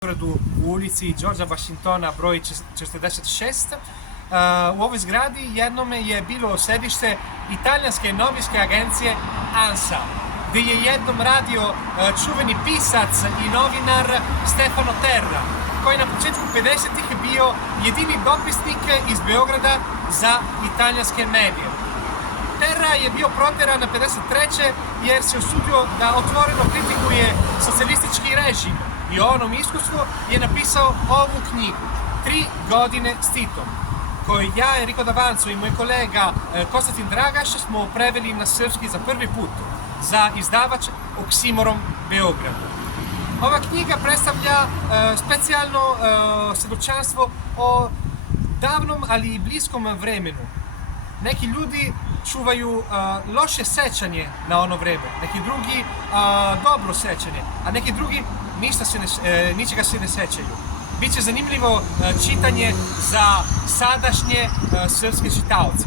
u ulici Đorđa Vašingtona broj 46. U ovoj zgradi jednome je bilo sedište italijanske novinske agencije ANSA, gdje je jednom radio čuveni pisac i novinar Stefano Terra, koji na početku 50-ih bio jedini dopisnik iz Beograda za italijanske medije. Terra je bio proteran na 53. jer se usudio da otvoreno kritikuje socijalistički režim i o onom iskustvu je napisao ovu knjigu, 3 godine s Titom, koju ja, Enrico D'Avanzo i moj kolega Konstantin Dragaš smo preveli na srpski za prvi put za izdavač Oksimoron Beograd. Ova knjiga predstavlja specijalno svjedočanstvo o davnom, ali i bliskom vremenu. Neki ljudi čuvaju loše sećanje na ono vreme, neki drugi dobro sećanje, a neki drugi ničega se ne sećaju. Biće zanimljivo čitanje za sadašnje srpske čitaoce.